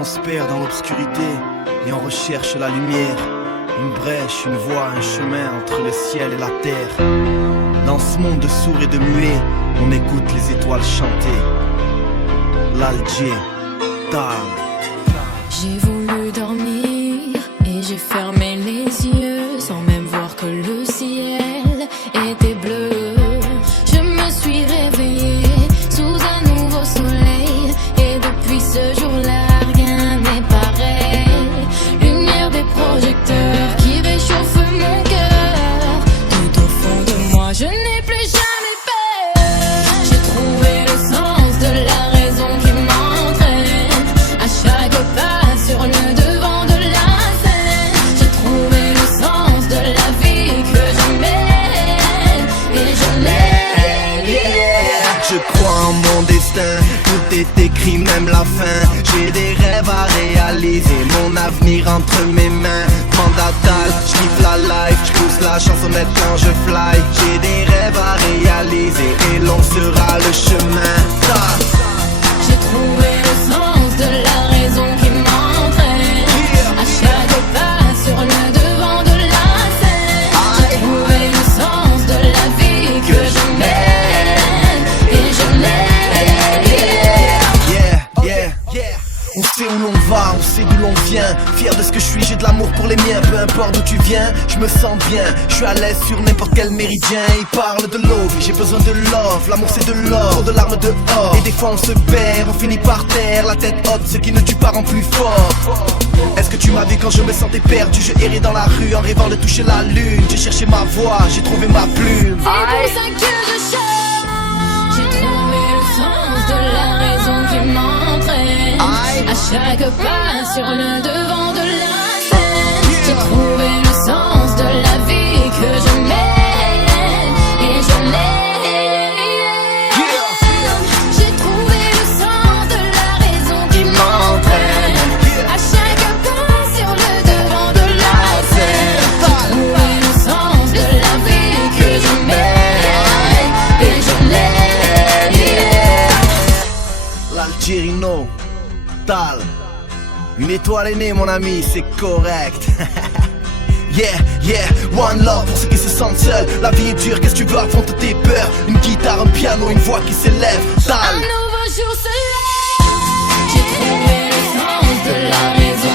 on se perd dans l'obscurité et on recherche la lumière. Une brèche, une voie, un chemin entre le ciel et la terre. Dans ce monde de sourds et de muets, on écoute les étoiles chanter. L'Alger, Tal. J'ai voulu dormir et j'ai fermé les yeux sans même voir que le ciel était bleu. Je me suis réveillée sous un nouveau soleil et depuis ce jour-là rien n'est pareil. Lumière des projecteurs qui réchauffe mon cœur. Tout au fond de moi je n'ai plus jamais peur. J'ai trouvé le sens de la raison qui m'entraîne à chaque pas sur le devant de la scène. J'ai trouvé le sens de la vie que je mène et je l'aime. Je crois en mon destin, tout est écrit, même la fin. J'ai des rêves à réaliser, mon avenir entre mes mains. Mandatal, je kiffe la life, je pousse la chansonnette quand je fly. J'ai des rêves à réaliser et long sera le chemin. J'ai trouvé le sens de la raison qui m'entraîne à chaque pas sur le devant de la scène. J'ai trouvé le sens de la vie que je mène et je l'aime. On sait où l'on va, on sait d'où l'on vient. Fier de ce que je suis, j'ai de l'amour pour les miens. Peu importe d'où tu viens, je me sens bien. Je suis à l'aise sur n'importe quel méridien. Ils parlent de love, j'ai besoin de love. L'amour c'est de l'or, trop de larmes dehors. Et des fois on se perd, on finit par terre. La tête haute, ce qui ne tue pas rend plus fort. Est-ce que tu m'as vu quand je me sentais perdu? Je errais dans la rue en rêvant de toucher la lune. J'ai cherché ma voix, j'ai trouvé ma plume. C'est pour ça que je chante. J'ai trouvé le sens de la raison qui m'entraîne à chaque pas sur le devant de la scène. J'ai trouvé le sens de la vie que je mène et je l'aime. J'ai trouvé le sens de la raison qui m'entraîne à chaque pas sur le devant de la scène. J'ai trouvé le sens de la vie que je mène et je l'aime. L'Algérino, Tal. Une étoile est née mon ami, c'est correct. Yeah, one love pour ceux qui se sentent seuls. La vie est dure, qu'est-ce que tu veux, affronter tes peurs. Une guitare, un piano, une voix qui s'élève. Tal. Un nouveau jour se lève. J'ai trouvé le sens de la raison